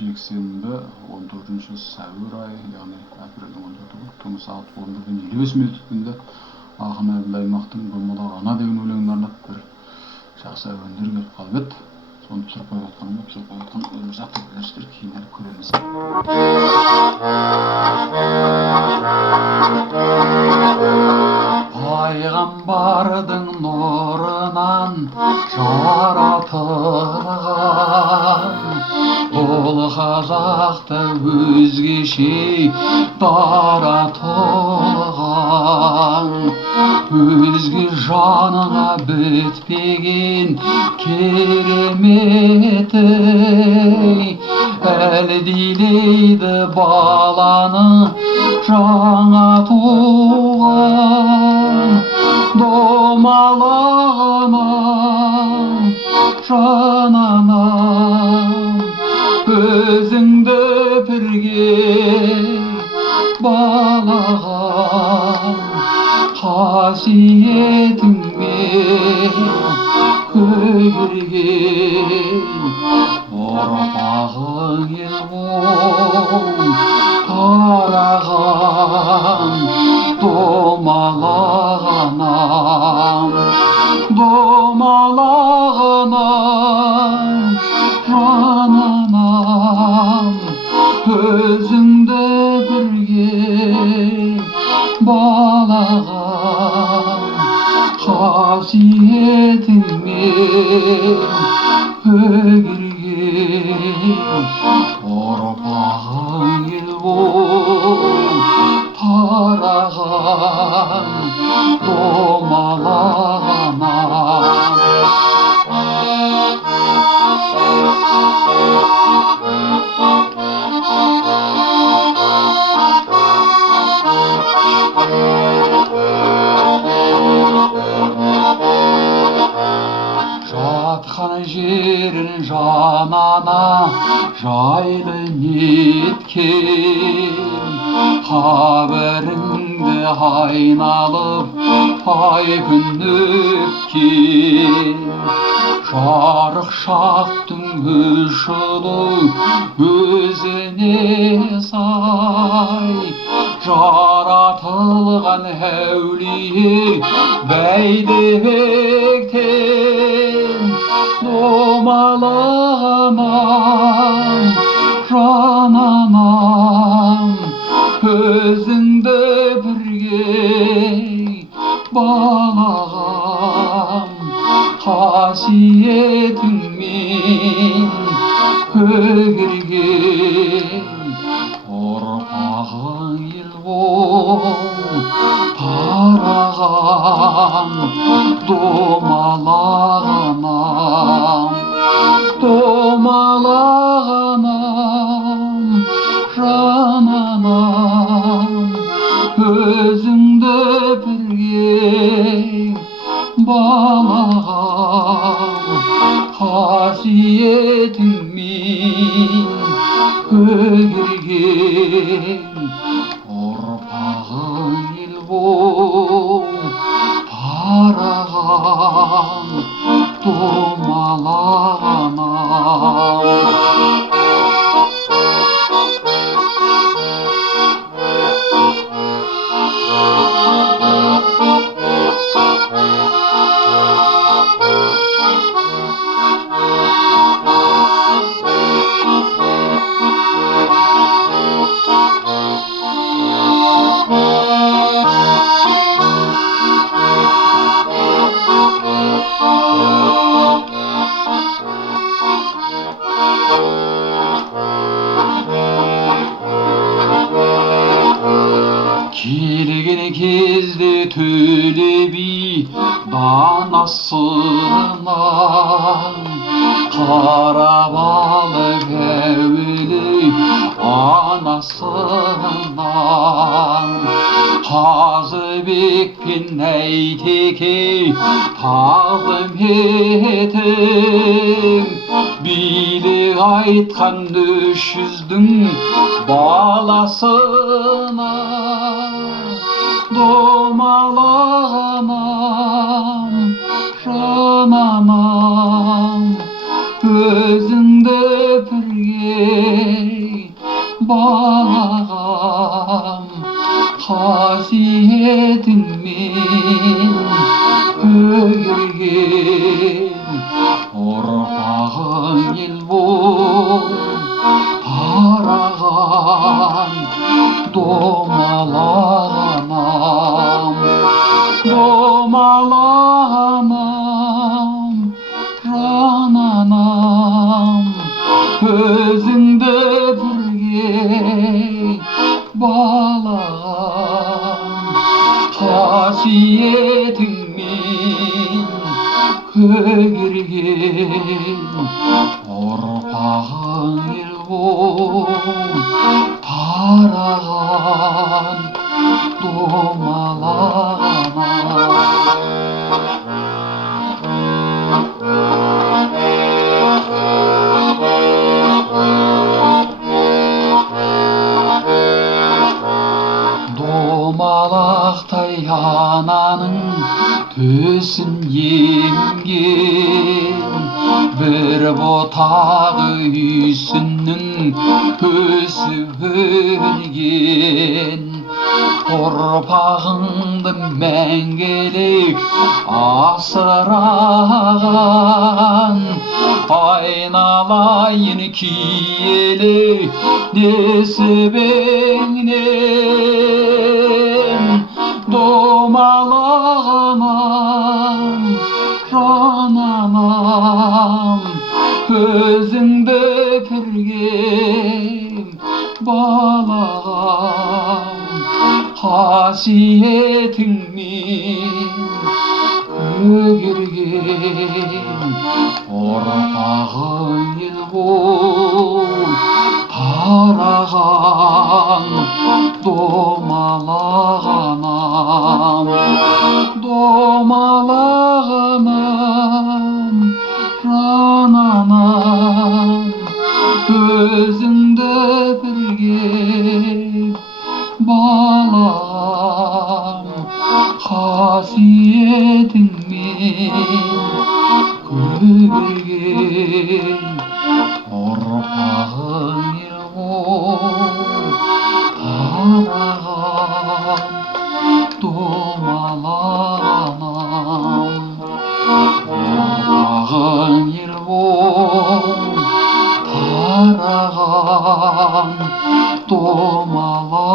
жексенбі 14 сәуір айы, яғни апрельдің 14-і түнгі сағат 11:55 ақын Әбіл Аймақтың «Домалақ ана» деген өлеңін арнап бір жақсы әуендер келіп қалып еді. Соны түсіріп қойып жатқан өмірзақ деп білерсіздер, кейін әлі көреміз. Пайғамбардың нұрынан жаратылған бұл қазақта өзгеше дара тұлған, өзге жаныңа бітпеген кереметі әлдилейді баланы жаңа туған. Домалағанам, жананам, өзіңді бірге балағам, қасиетіңмен көгерген ұрпағың ел болып тараған. Домалағанам, домалағанам, жананам, өзіңді бірге балағам, қасиетіңмен көгерген ұрпағың ел болып тараған. Домалағанам. Жатқан жерін жанана жайлы неткен, қабіріңді айналып ай күн өткен. Жарық шақтың ұшылы өзіне сай, жаратылған әулие бәйдібектен. Домалағанам, жананам, өзіңді бірге балағам, қасиетіңмен көгерген ұрпағың ел болып тараған. Домалағанам, домалағанам, жананам, өзіңді бірге балағам, қасиетіңмен көгерген ұрпағың ел болып тараған. Домалағанам. Келген кезде Төле би данасынан қарап алып әуелі анасынан. Қазыбек пен Әйтеке тағзым етіп билік айтқан 300-дің баласына. Домалағанам, жананам, өзіңді бірге балағам қасиетіңмен көгерген ұрпағың ел болып тараған домалақ анам жан анам өзіңді бірге балағам қасиетіңмен көгерген ұрпағың ел болып тараған домалақ анам домалақтай ананың төсін емген бір бұтағы үйсіннің өсіп өнген ұрпағыңды мәңгілік асыраған айналайын киелі несібеңнен домалақ анам жан анам өзіңді кіргем балағам қасиетіңмен көгерген ұрпағың ел болып тараған домалақ анам жан анам өзіңді бірге балағам қасиетіңмен көгерген ұрпағың ел болып тараған домалақ анам ұрпағың ел болып тараған домалақ